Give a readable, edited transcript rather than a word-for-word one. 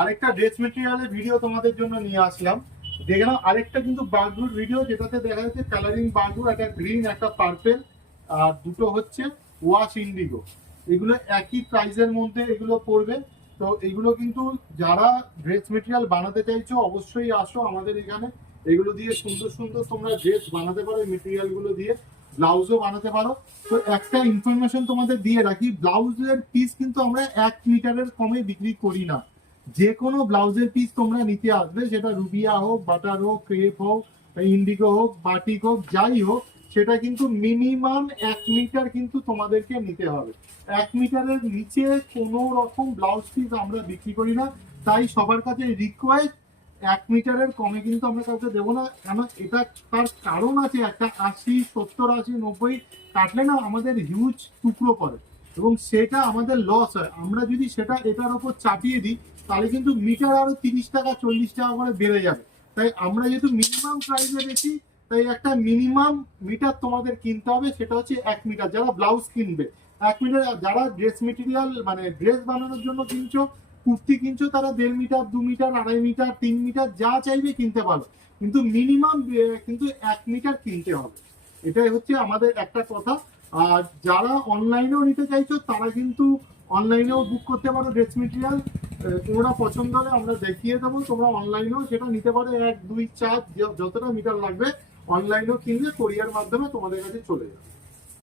আরেকটা dress মেটেরিয়ালের video তোমাদের জন্য নিয়ে আসলাম। দেখে নাও আরেকটা কিন্তু বাগরুর ভিডিও, যেটাতে দেখা যাচ্ছে কালারিং বাগরু, একটা গ্রিন একটা পার্পেল, আর দুটো হচ্ছে ওয়াশ ইন্ডিগো। এগুলো একই প্রাইসের মধ্যে এগুলো পড়বে। তো এগুলো কিন্তু যারা ড্রেস মেটেরিয়াল বানাতে চাইছো অবশ্যই আসো আমাদের এখানে। এগুলো দিয়ে সুন্দর সুন্দর তোমরা ড্রেস বানাতে পারো, মেটেরিয়াল গুলো দিয়ে ব্লাউজও বানাতে পারো। তো একটা ইনফরমেশন তোমাদের দিয়ে রাখি, ব্লাউজের পিস কিন্তু আমরা 1 মিটারের কমে বিক্রি করি না। যে কোনো ব্লাউজের পিস তোমরা নিতে আসবে, সেটা রুবিয়া হোক, বাটার হোক, ক্রেপ হোক, ইন্ডিগো হোক, বাটিক হোক, যাই হোক, সেটা কিন্তু মিনিমাম 1 মিটার কিন্তু তোমাদেরকে নিতে হবে। 1 মিটারের নিচে কোনো রকম ব্লাউজ পিস আমরা বিক্রি করি না। তাই সবার কাছে রিকোয়েস্ট, 1 মিটারের কমে কিন্তু আমরা কাউকে দেবো না। কেন এটা তার কারণ আছে, একটা 80, 70, 80, 90 কাটলে না আমাদের হিউজ টুকরো পড়ে এবং সেটা আমাদের লস হয়। আমরা যদি সেটা এটার উপর চাপিয়ে দিই তাহলে কিন্তু মিটার আরো 30 টাকা 40 টাকা করে বেড়ে যাবে। তাই আমরা যেহেতু মিনিমাম প্রাইসে বেশি, তাই একটা মিনিমাম মিটার তোমাদের কিনতে হবে, সেটা হচ্ছে 1 মিটার। যারা ব্লাউজ কিনবে 1 মিটার, যারা ড্রেস মেটেরিয়াল মানে ড্রেস বানানোর জন্য কিনছো, কুর্তি কিনছো, তারা 1.5 মিটার, 2 মিটার, 2.5 মিটার, 3 মিটার যা চাইবে কিনতে পারো, কিন্তু মিনিমাম কিন্তু 1 মিটার কিনতে হবে। এটাই হচ্ছে আমাদের একটা কথা। আর যারা অনলাইনেও নিতে চাইছো তারা কিন্তু অনলাইনেও বুক করতে পারো ড্রেস মেটেরিয়াল। তোমরা পছন্দ হলে আমরা দেখিয়ে দেবো, তোমরা অনলাইনেও সেটা নিতে পারো। 1, 2, 4 যতটা মিটার লাগবে অনলাইনেও কিনলে কোরিয়ার মাধ্যমে তোমাদের কাছে চলে যাবে।